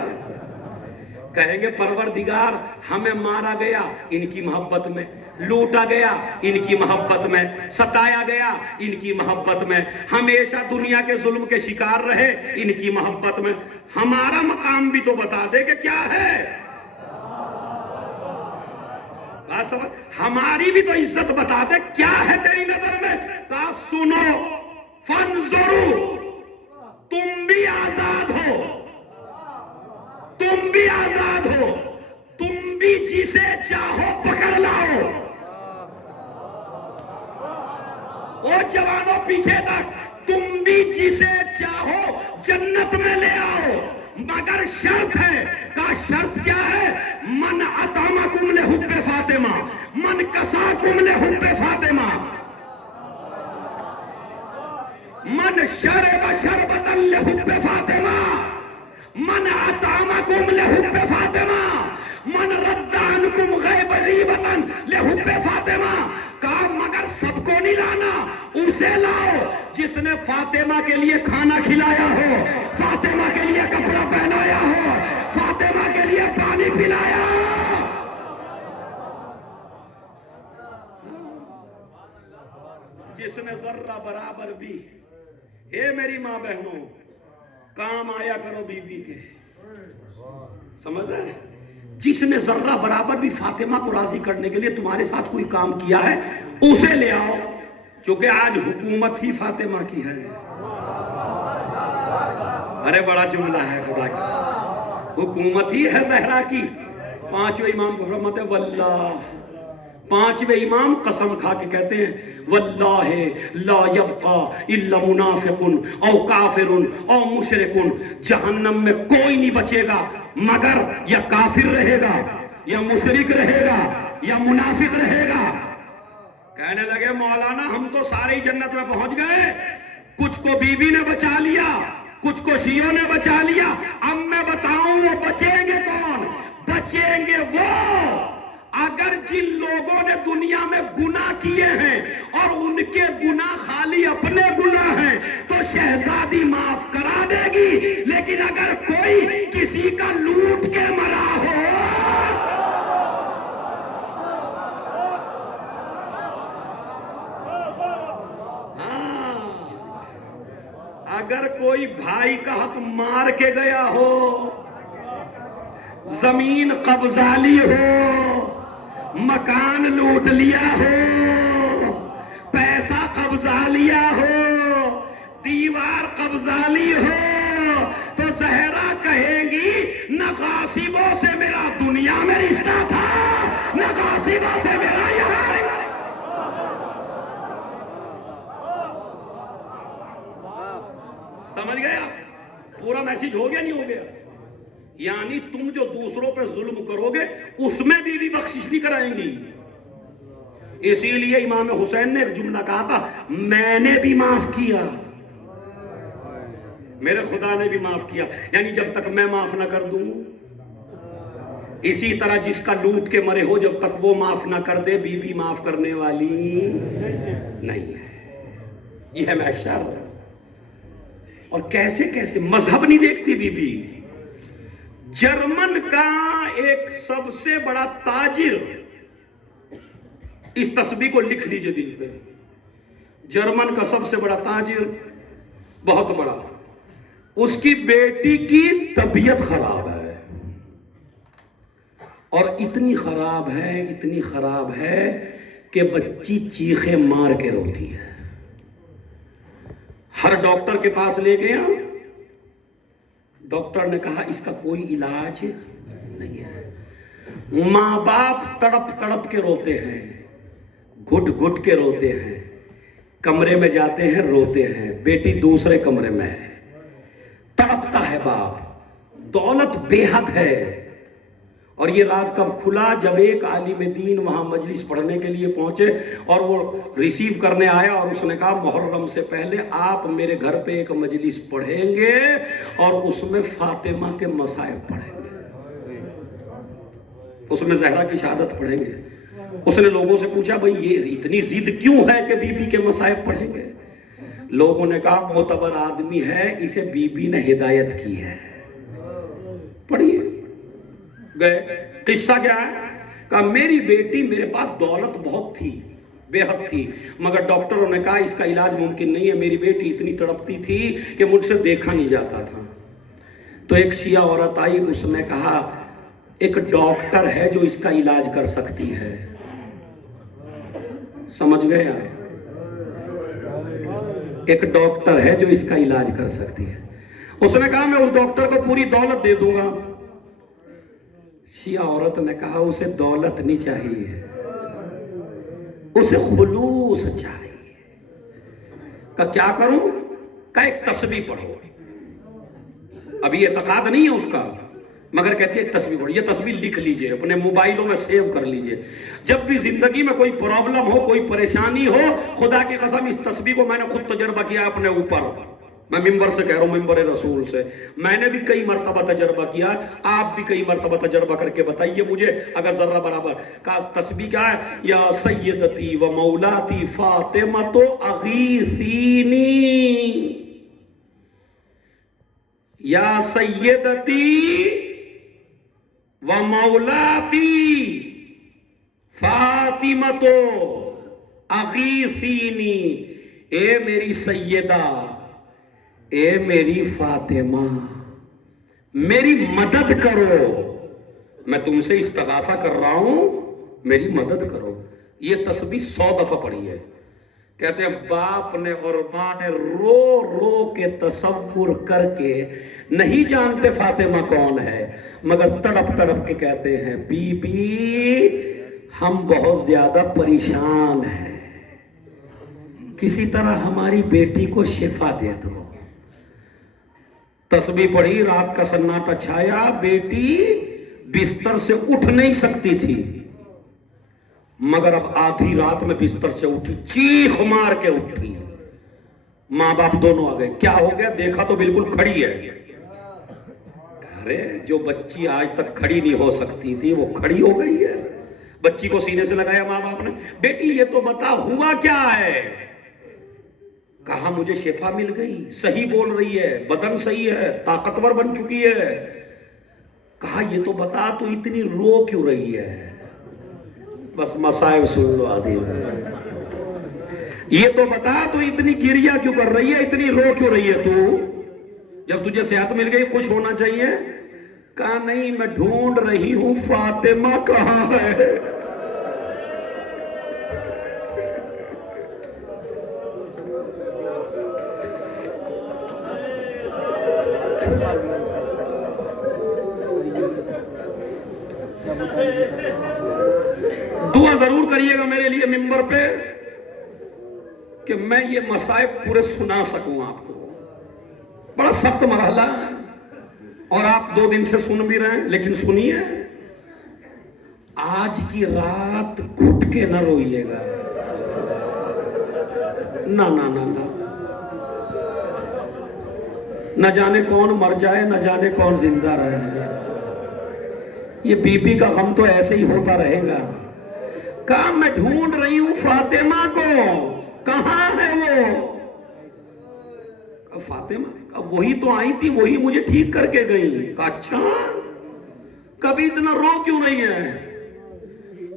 کہیں گے پروردگار ہمیں مارا گیا ان کی محبت میں، لوٹا گیا ان کی محبت میں، ستایا گیا ان کی محبت میں، ہمیشہ دنیا کے ظلم کے شکار رہے ان کی محبت میں، ہمارا مقام بھی تو بتا دے کہ کیا ہے، ہماری بھی تو عزت بتا دے کیا ہے تیری نظر میں۔ کہا سنو فانظروا، تم بھی آزاد ہو، تم بھی آزاد ہو، تم بھی جسے چاہو پکڑ لاؤ، او جوانوں پیچھے تک، تم بھی جسے چاہو جنت میں لے آؤ، مگر شرط ہے۔ کا شرط کیا ہے؟ من اطعمکم لحب فاطمہ، من کساکم لحب فاطمہ، من شرب شربتا لحب فاطمہ، من اطعمکم لحب ضریبتن لحب فاطمہ، کہا مگر سب کو نہیں لانا، اسے لاؤ جس نے فاطمہ کے لیے کھانا کھلایا ہو، فاطمہ کے لیے کپڑا پہنایا ہو، فاطمہ کے لیے پانی پلایا ہو۔ جس نے ذرہ برابر بھی، اے میری ماں بہنوں، کام آیا کرو بی بی کے، سمجھ رہے؟ جس نے ذرہ برابر بھی فاطمہ کو راضی کرنے کے لیے تمہارے ساتھ کوئی کام کیا ہے، اسے لے آؤ، کیونکہ آج حکومت ہی فاطمہ کی ہے۔ ارے بڑا جملہ ہے خدا کی، حکومت ہی ہے زہرا کی۔ پانچویں امام کو فرماتے ہیں واللہ، پانچویں امام قسم کھا کے کہتے ہیں واللہ لا یبقى الا منافق او کافر او مشرک، جہنم میں کوئی نہیں بچے گا مگر یا کافر رہے گا یا مشرک رہے گا یا منافق رہے گا۔ کہنے لگے مولانا ہم تو سارے ہی جنت میں پہنچ گئے، کچھ کو بی بی نے بچا لیا، کچھ کو شیعوں نے بچا لیا، اب میں بتاؤں وہ بچیں گے کون؟ بچیں گے وہ اگر جن لوگوں نے دنیا میں گناہ کیے ہیں اور ان کے گناہ خالی اپنے گناہ ہیں تو شہزادی معاف کرا دے گی، لیکن اگر کوئی کسی کا لوٹ کے مرا ہو، اگر کوئی بھائی کا حق مار کے گیا ہو، زمین قبضہ لی ہو، مکان لوٹ لیا ہو، پیسہ قبضہ لیا ہو، دیوار قبضہ لی ہو، تو زہرا کہیں گی نہ غاصبوں سے میرا دنیا میں رشتہ تھا، نہ غاصبوں سے میرا یہاں۔ سمجھ گئے آپ؟ پورا میسیج ہو گیا نہیں ہو گیا؟ یعنی تم جو دوسروں پہ ظلم کرو گے اس میں بھی بخشش نہیں کرائیں گی۔ اسی لیے امام حسین نے ایک جملہ کہا تھا میں نے بھی معاف کیا، میرے خدا نے بھی معاف کیا، یعنی جب تک میں معاف نہ کر دوں، اسی طرح جس کا لوٹ کے مرے ہو جب تک وہ معاف نہ کر دے بی بی معاف کرنے والی نہیں ہے۔ یہ ہے معاشر۔ اور کیسے کیسے مذہب نہیں دیکھتی بی بی۔ جرمن کا ایک سب سے بڑا تاجر، اس تسبیح کو لکھ لیجئے دل پہ، جرمن کا سب سے بڑا تاجر، بہت بڑا، اس کی بیٹی کی طبیعت خراب ہے، اور اتنی خراب ہے، اتنی خراب ہے کہ بچی چیخے مار کے روتی ہے۔ ہر ڈاکٹر کے پاس لے گیا، ڈاکٹر نے کہا اس کا کوئی علاج نہیں ہے۔ ماں باپ تڑپ تڑپ کے روتے ہیں، گھٹ گھٹ کے روتے ہیں، کمرے میں جاتے ہیں روتے ہیں، بیٹی دوسرے کمرے میں ہے، تڑپتا ہے باپ، دولت بے حد ہے۔ اور یہ راز کب کھلا؟ جب ایک عالم دین وہاں مجلس پڑھنے کے لیے پہنچے اور وہ ریسیو کرنے آیا اور اس نے کہا محرم سے پہلے آپ میرے گھر پہ ایک مجلس پڑھیں گے اور اس میں فاطمہ کے مصائب پڑھیں گے، اس میں زہرا کی شہادت پڑھیں گے۔ اس نے لوگوں سے پوچھا بھئی یہ اتنی ضد کیوں ہے کہ بی بی کے مصائب پڑھیں گے؟ لوگوں نے کہا معتبر آدمی ہے، اسے بی بی نے ہدایت کی ہے، پڑھیے۔ گئے، قصہ کیا ہے؟ کہا میری بیٹی میرے پاس دولت بہت تھی، بے حد تھی، مگر ڈاکٹروں نے کہا اس کا علاج ممکن نہیں ہے، میری بیٹی اتنی تڑپتی تھی کہ مجھ سے دیکھا نہیں جاتا تھا۔ تو ایک شیعہ عورت آئی، اس نے کہا ایک ڈاکٹر ہے جو اس کا علاج کر سکتی ہے۔ سمجھ گئے آپ؟ ایک ڈاکٹر ہے جو اس کا علاج کر سکتی ہے۔ اس نے کہا میں اس ڈاکٹر کو پوری دولت دے دوں گا۔ شیعہ عورت نے کہا اسے دولت نہیں چاہیے، اسے خلوص چاہیے۔ کہا کیا کروں؟ کہا ایک تسبیح پڑھو۔ ابھی اعتقاد نہیں ہے اس کا، مگر کہتی ہے ایک تسبیح پڑھو، یہ تسبیح لکھ لیجئے، اپنے موبائلوں میں سیو کر لیجئے، جب بھی زندگی میں کوئی پرابلم ہو، کوئی پریشانی ہو، خدا کی قسم اس تسبیح کو میں نے خود تجربہ کیا اپنے اوپر، میں ممبر سے کہہ رہا ہوں، ممبر رسول سے، میں نے بھی کئی مرتبہ تجربہ کیا ہے، آپ بھی کئی مرتبہ تجربہ کر کے بتائیے مجھے اگر ذرہ برابر کا تسبیح کیا ہے؟ یا سیدتی و مولاتی فاطمہ اغیثینی، یا سیدتی و مولاتی فاطمہ اغیثینی، اے میری سیدہ، اے میری فاطمہ، میری مدد کرو، میں تم سے استغاثہ کر رہا ہوں، میری مدد کرو۔ یہ تسبیح 100 دفعہ پڑھی ہے۔ کہتے ہیں باپ نے اور ماں نے رو رو کے تصور کر کے نہیں جانتے فاطمہ کون ہے، مگر تڑپ تڑپ کے کہتے ہیں بی بی ہم بہت زیادہ پریشان ہیں، کسی طرح ہماری بیٹی کو شفا دے دو۔ تسبیح پڑھی، رات کا سناٹا چھایا، بیٹی بستر سے اٹھ نہیں سکتی تھی، مگر اب آدھی رات میں بستر سے اٹھی، چیخ مار کے اٹھی، ماں باپ دونوں آ گئے، کیا ہو گیا؟ دیکھا تو بالکل کھڑی ہے۔ ارے جو بچی آج تک کھڑی نہیں ہو سکتی تھی وہ کھڑی ہو گئی ہے۔ بچی کو سینے سے لگایا ماں باپ نے، بیٹی یہ تو بتا ہوا کیا ہے؟ کہا مجھے شفا مل گئی، صحیح بول رہی ہے، بدن صحیح ہے، طاقتور بن چکی ہے۔ کہا یہ تو بتا تو اتنی رو کیوں رہی ہے؟ بس مصائب سن لو عادی ہے۔ یہ تو بتا تو اتنی گریہ کیوں کر رہی ہے، اتنی رو کیوں رہی ہے تو؟ جب تجھے صحت مل گئی خوش ہونا چاہیے۔ کہا نہیں، میں ڈھونڈ رہی ہوں فاطمہ کہاں ہے۔ دعا ضرور کریے گا میرے لیے ممبر پہ کہ میں یہ مصائب پورے سنا سکوں آپ کو۔ بڑا سخت مرحلہ ہے اور آپ 2 دن سے سن بھی رہے ہیں، لیکن سنیے، آج کی رات گھٹ کے نہ روئیے گا، نہ نہ نہ نہ، نہ جانے کون مر جائے، نہ جانے کون زندہ رہے، یہ بی بی کا غم تو ایسے ہی ہوتا رہے گا۔ کہا میں ڈھونڈ رہی ہوں فاطمہ کو، کہاں ہے وہ؟ فاطمہ وہی تو آئی تھی، وہی مجھے ٹھیک کر کے گئی۔ کہا اچھا، کبھی اتنا رو کیوں نہیں ہے؟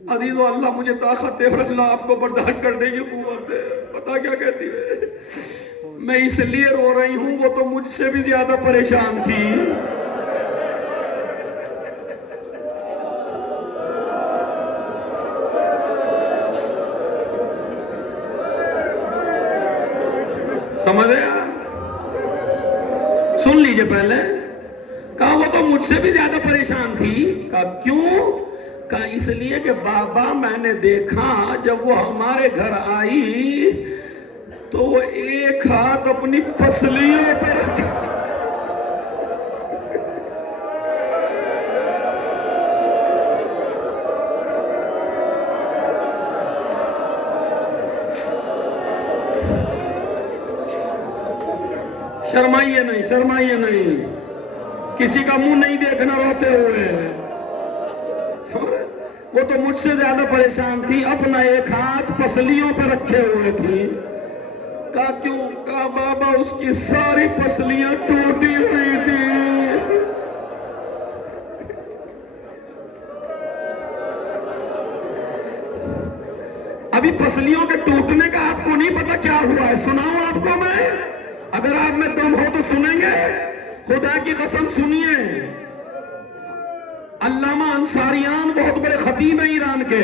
عزیزو اللہ مجھے طاقت دے اور اللہ آپ کو برداشت کرنے کی قوت دے۔ پتا کیا کہتی ہے؟ میں اس لیے رو رہی ہوں، وہ تو مجھ سے بھی زیادہ پریشان تھی۔ سمجھے؟ سن لیجئے پہلے۔ کہا وہ تو مجھ سے بھی زیادہ پریشان تھی۔ کہا کیوں؟ کہا اس لیے کہ بابا میں نے دیکھا جب وہ ہمارے گھر آئی تو وہ ایک ہاتھ اپنی پسلیوں پر رکھا۔ شرمائیے نہیں، شرمائیے نہیں، کسی کا منہ نہیں دیکھنا روتے ہوئے۔ وہ تو مجھ سے زیادہ پریشان تھی، اپنا ایک ہاتھ پسلیوں پہ رکھے ہوئے تھی۔ کہا کیوں؟ کہا بابا اس کی ساری پسلیاں ٹوٹی ہوئی تھی۔ ابھی پسلیوں کے ٹوٹنے کا آپ کو نہیں پتا کیا ہوا ہے، سناؤں آپ کو میں؟ اگر آپ میں دم ہو تو سنیں گے؟ خدا کی قسم سنیے۔ علامہ انصاریان بہت بڑے خطیب ہیں ایران کے،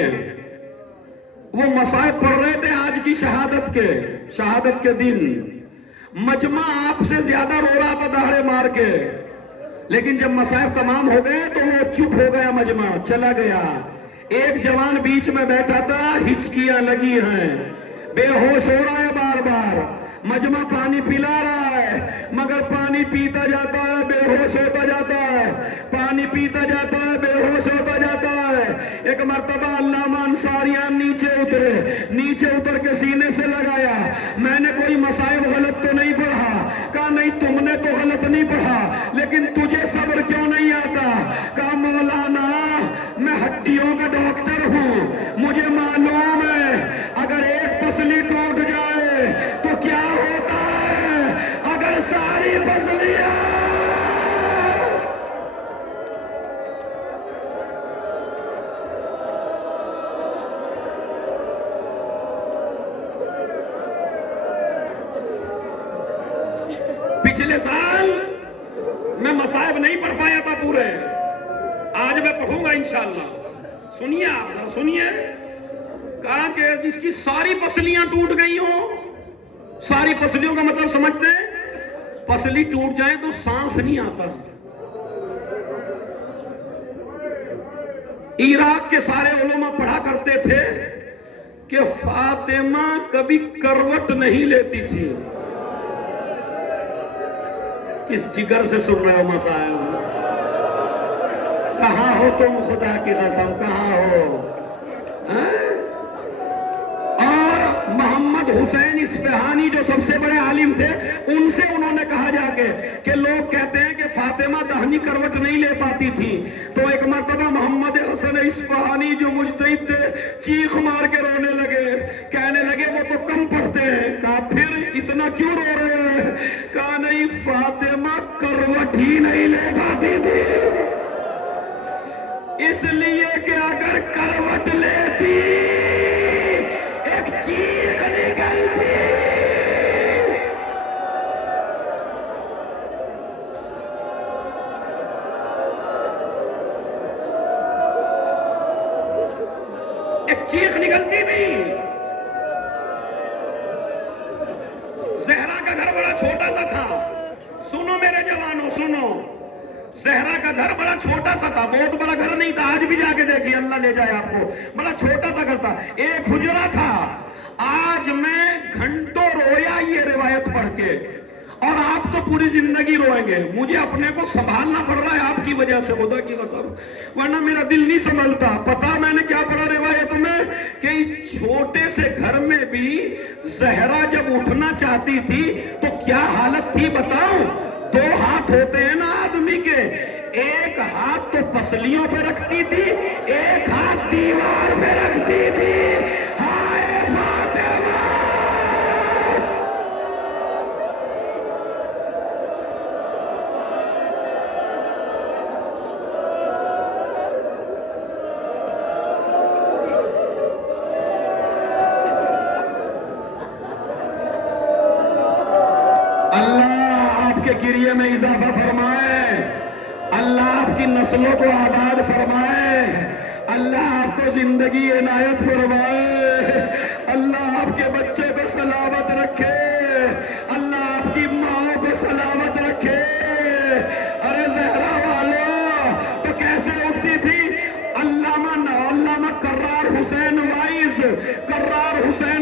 وہ مصائب پڑھ رہے تھے آج کی شہادت کے دن۔ مجمع آپ سے زیادہ رو رہا تھا دہاڑے مار کے، لیکن جب مصائب تمام ہو گئے تو وہ چپ ہو گیا، مجمع چلا گیا۔ ایک جوان بیچ میں بیٹھا تھا، ہچکیاں لگی ہیں، بے ہوش ہو رہا ہے بار بار، مجمع پانی پلا رہا ہے مگر پانی پیتا جاتا ہے، بے ہوش ہوتا جاتا ہے، پانی پیتا جاتا ہے، بے ہوش ہوتا جاتا ہے۔ ایک مرتبہ علامہ انصاریان نیچے اترے، نیچے اتر کے سینے سے لگایا، میں نے کوئی مصائب غلط تو نہیں پڑھا؟ کہا نہیں نہیں پڑھا لیکن تجھے صبر کیوں نہیں آتا؟ کہا مولانا میں ہڈیوں کا ڈاکٹر ہوں، مجھے معلوم ہے اگر ایک پسلی ٹوٹ جائے تو کیا ہوتا ہے، اگر ساری پسلیاں پچھلے سال میں مصائب نہیں پڑھ پایا تھا پورے، آج میں پڑھوں گا انشاءاللہ۔ سنیے آپ ذرا سنیے، کہا کہ جس کی ساری پسلیاں ٹوٹ گئی ہوں، ساری پسلیوں کا مطلب سمجھتے ہیں؟ پسلی ٹوٹ جائے تو سانس نہیں آتا۔ عراق کے سارے علماء پڑھا کرتے تھے کہ فاطمہ کبھی کروٹ نہیں لیتی تھی۔ کس جگر سے سن رہے ہو مصائب؟ کہاں ہو تم خدا کی قسم، کہاں ہو؟ اور محمد حسین اصفہانی جو سب سے بڑے عالم تھے، ان سے انہوں نے کہا جا کے کہ لوگ کہتے ہیں کہ فاطمہ دہنی کروٹ نہیں لے پاتی تھی، تو ایک مرتبہ محمد حسین اصفہانی جو مجتہد تھے چیخ مار کے رونے لگے، کہنے لگے وہ تو کم پڑھتے ہیں۔ کہا پھر اتنا کیوں رو رہے ہیں؟ کہا نہیں، فاطمہ کروٹ ہی نہیں لے پاتی تھی، اس لیے کہ اگر کروٹ لیتی ایک چیخ نکلتی۔ ایک چیخ نکلتی تھی۔ زہرا کا گھر بڑا چھوٹا سا تھا، سنو میرے جوانوں سنو، زہرا کا گھر بڑا چھوٹا سا تھا، بہت بڑا گھر نہیں تھا، آج بھی جا کے دیکھیے اللہ لے جائے آپ کو، بڑا چھوٹا سا گھر تھا، ایک حجرہ تھا۔ آج میں گھنٹوں رویا یہ روایت پڑھ کے، اور آپ تو پوری زندگی روئیں گے، مجھے اپنے کو سنبھالنا پڑ رہا ہے آپ کی وجہ سے، خدا کی قسم، ورنہ میرا دل نہیں سنبھلتا۔ پتا میں نے کیا پڑھا روایت میں کہ اس چھوٹے سے گھر میں بھی زہرا جب اٹھنا چاہتی تھی تو کیا حالت تھی بتاؤں؟ دو ہاتھ ہوتے ہیں نا آدمی کے، ایک ہاتھ تو پسلیوں پہ رکھتی تھی، ایک ہاتھ دیوار پہ رکھتی تھی۔ ہائے فاطمہ! گریے میں اضافہ فرمائے، اللہ آپ کی نسلوں کو آباد فرمائے، اللہ آپ کو زندگی عنایت فرمائے، اللہ آپ کے بچے کو سلامت رکھے، اللہ آپ کی ماں کو سلامت رکھے۔ ارے زہرا والو تو کیسے اٹھتی تھی؟ علامہ کرار حسین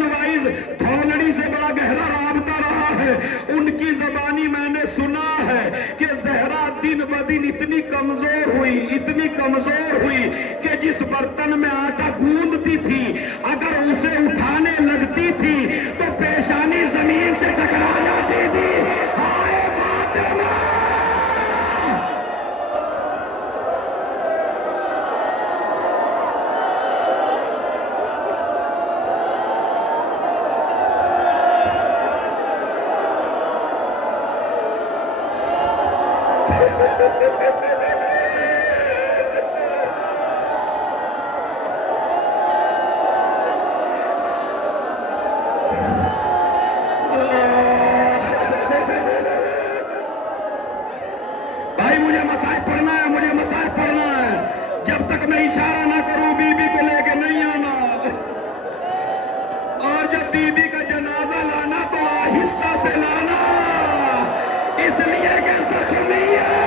وائز دھولڑی سے بڑا گہرا رابطہ رہا ہے، ان کی زبانی میں نے سنا ہے کہ زہرا دن بدن اتنی کمزور ہوئی کہ جس برتن میں آٹا گوندتی تھی اگر اسے اٹھانے لگتی تھی تو پیشانی زمین سے ٹکرا جاتی تھی۔ ہائے فاطمہ! بھائی مجھے مصائب پڑھنا ہے، جب تک میں اشارہ نہ کروں بی بی کو لے کے نہیں آنا، اور جب بی بی کا جنازہ لانا تو آہستہ سے لانا، اس لیے کہ زخمی ہے۔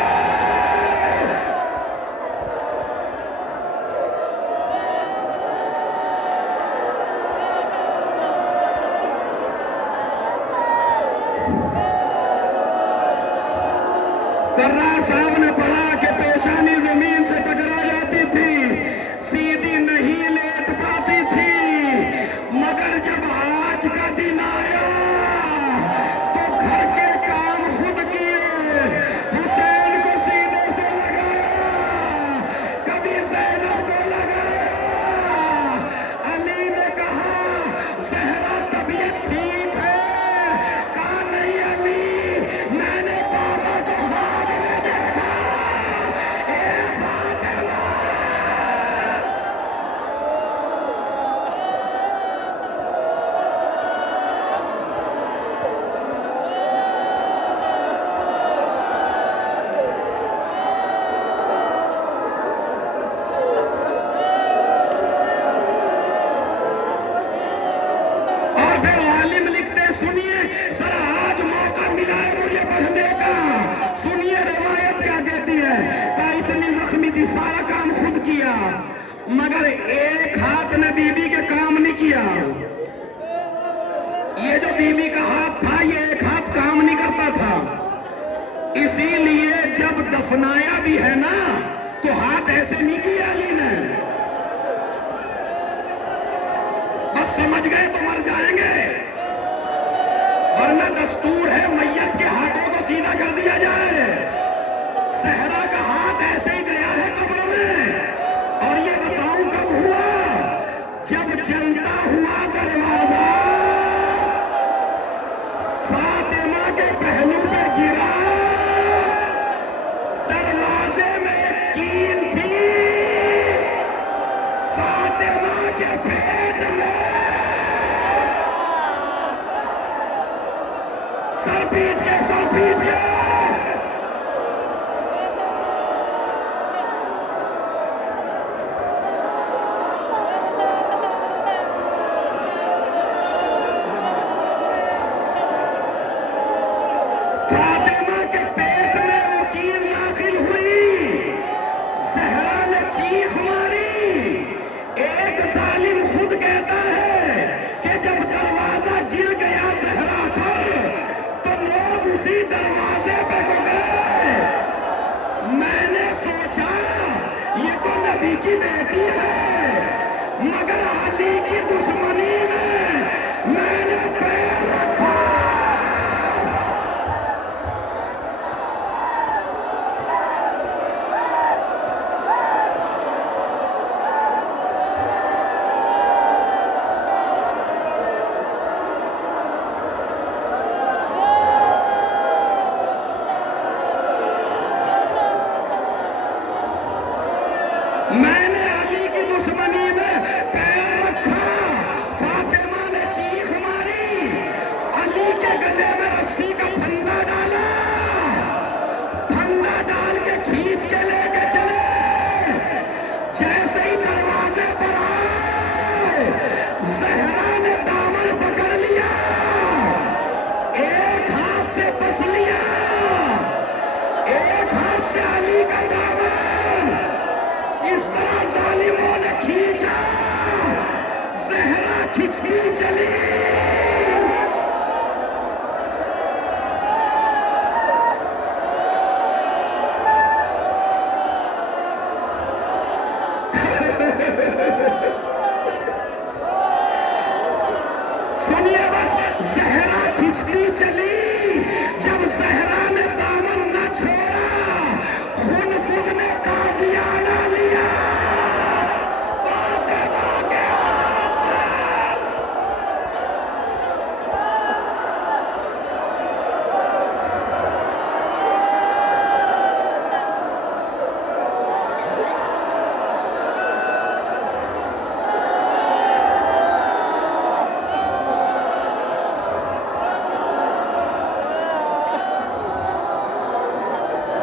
کرار صاحب نے پڑھا کہ پیشانی زمین سے ٹکرا جاتی تھی، سیدھی نہیں لیٹ پاتی تھی، مگر جب آج کا دن آیا تو گھر کے کام خود کیے۔ ہے کہ اتنی زخمی تھی سارا کام خود کیا، مگر ایک ہاتھ نے بی بی کے کام نہیں کیا. یہ جو بی بی کا ہاتھ تھا یہ ایک ہاتھ کام نہیں کرتا تھا، اسی لیے جب دفنایا بھی ہے نا تو ہاتھ ایسے نہیں کیا علی نے. بس سمجھ گئے تو مر جائیں گے، ورنہ دستور ہے میت کے ہاتھوں کو سیدھا کر دیا جائے. صحرا کا ہاتھ ایسے ہی گیا ہے قبر میں. اور یہ بتاؤں کب ہوا؟ جب جلتا ہوا دروازہ فاطمہ کے پہلو پہ گرا، دروازے میں ایک کیل تھی، فاطمہ کے پیٹ میں سر پیٹ کے فاطمہ کے پیٹ میں وہ کیل داخل ہوئی. زہرا نے چیخ ماری. ایک ظالم خود کہتا ہے کہ جب دروازہ گر گیا زہرا پر تو لوگ اسی دروازے پہ کو گئے. میں نے سوچا یہ تو نبی کی بیٹی ہے، مگر علی کی دشمنی میں نے پیر رکھا. میں نے علی کی دشمنی میں پیر رکھا. فاطمہ نے چیخ ماری. علی کے گلے میں رسی کا پھندا ڈالا، پھندا ڈال کے کھینچ کے لے کے چلے. جیسے ہی دروازے پر آئے زہرا نے دامن پکڑ لیا، ایک ہاتھ سے پس لیا، ایک ہاتھ سے علی کا دامن اس طرح ظالموں نے کھینچا. زہرا کھچتی چلی. سنیے بس، زہرا کھچتی چلی. جب زہرا نے دامن نہ چھوڑا، خنفذ نے تازیانہ لیا. فاطمہ کے ہاتھ پر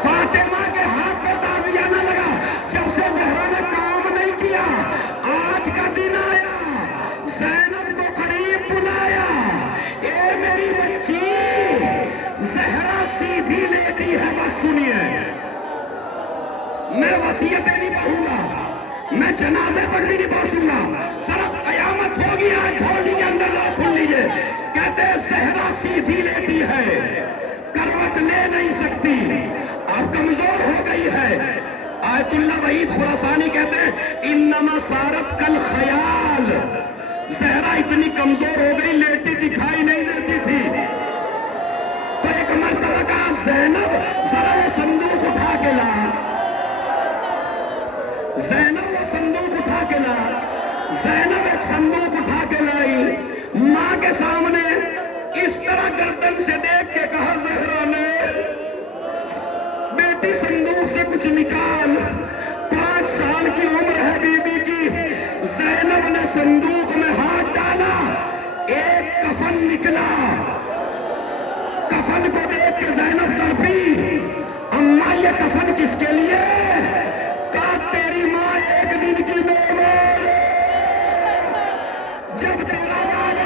فاطمہ کے ہاتھ پہ تازیانہ لگا. جب سے زہرا نے کام نہیں کیا، آج کا دن آیا، زینب کو قریب بلایا. اے میری بچی، زہرا سیدھی لیتی ہے. بس سنیے، میں وصیتیں نہیں پڑھوں گا، میں جنازے تک بھی نہیں پہنچوں گا. ذرا قیامت ہوگی آج ڈھولڈی کے اندر، ذرا سن لیجئے. کہتے ہیں زہرا سیدھی لیتی ہے، کروٹ لے نہیں سکتی اور کمزور ہو گئی ہے. آیت اللہ وحید خراسانی کہتے ہیں انما سارت کل خیال. زہرا اتنی کمزور ہو گئی، لیٹی دکھائی نہیں دیتی تھی. تو ایک مرتبہ کہا زینب ذرا وہ صندوق اٹھا کے لا. زینب وہ صندوق اٹھا کے لا. زینب ایک صندوق اٹھا کے لائی. ماں کے سامنے اس طرح گردن سے دیکھ کے کہا زہرا نے، بیٹی صندوق سے کچھ نکال. 5 سال کی عمر ہے بی بی کی. زینب نے صندوق میں ہاتھ ڈالا، ایک کفن نکلا. کفن کو دیکھ کے زینب تڑپی. اماں یہ کفن کس کے لیے؟ کہا تیری ماں ایک دن کی بیمار ہے. جب تیرا بابا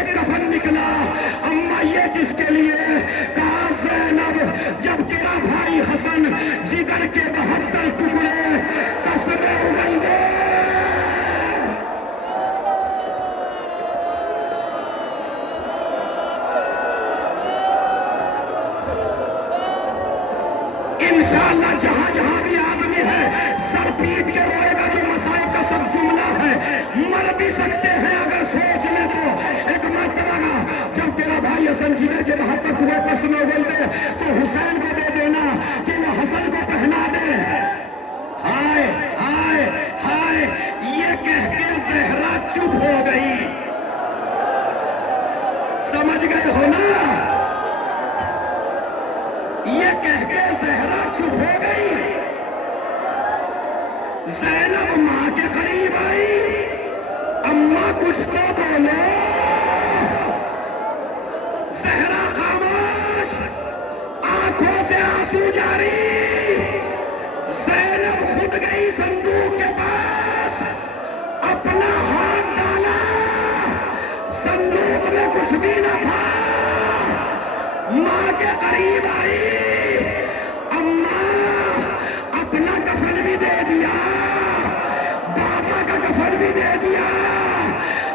ایک کفن نکلا، اما یہ کس کے لیے؟ کہا زینب جب تیرا بھائی حسن جگر کے 72 ٹکڑے قصبے اگل دے، انشاءاللہ جہاں جہاں بھی آدمی ہے سر پیٹ کے روئے گا، جو مسائل کا سب جملہ ہے، مر بھی سکتے ہیں اگر سوچ لے تو۔ ایک مرتبہ جب تیرا بھائی حسن جگر کے 72 ٹکڑے قصد میں اگل دے تو حسین کو دے دینا کہ وہ حسن کو پہنا دے۔ ہائے ہائے ہائے، یہ کہہ کے زہرا چپ ہو گئی۔ سمجھ گئے ہو نا؟ یہ کہہ کے زہرا چپ ہو گئی۔ زینب ماں کے قریب آئی، اماں کچھ تو بولو۔ زہرا خاموش، آنکھوں سے آنسو جاری۔ زینب خود گئی صندوق کے پاس، اپنا ہاتھ ڈالا، صندوق میں کچھ بھی نہ تھا۔ ماں کے قریب آئی، اماں اپنا کفن بھی دے دیا، بابا کا کفن بھی دے دیا،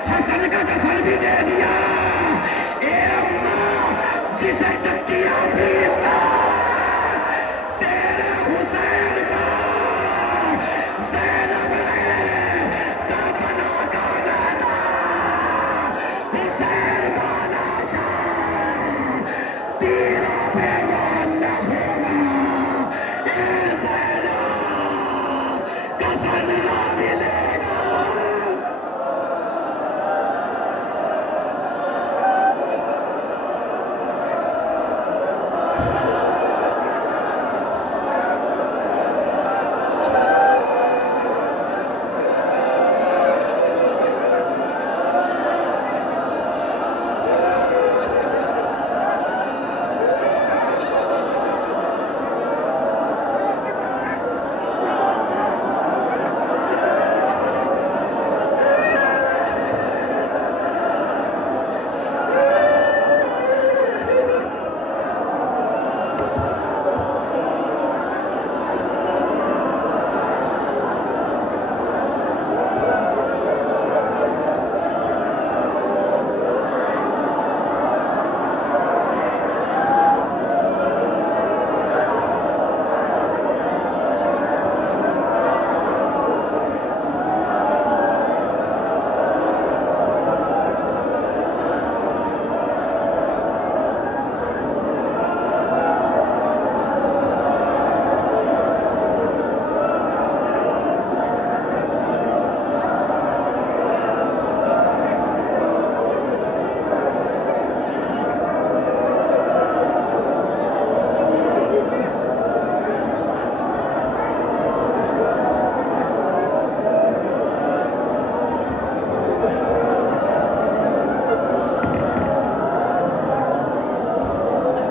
حسن کا کفن بھی دے دیا۔ اے اماں جسے چکیا پیس کا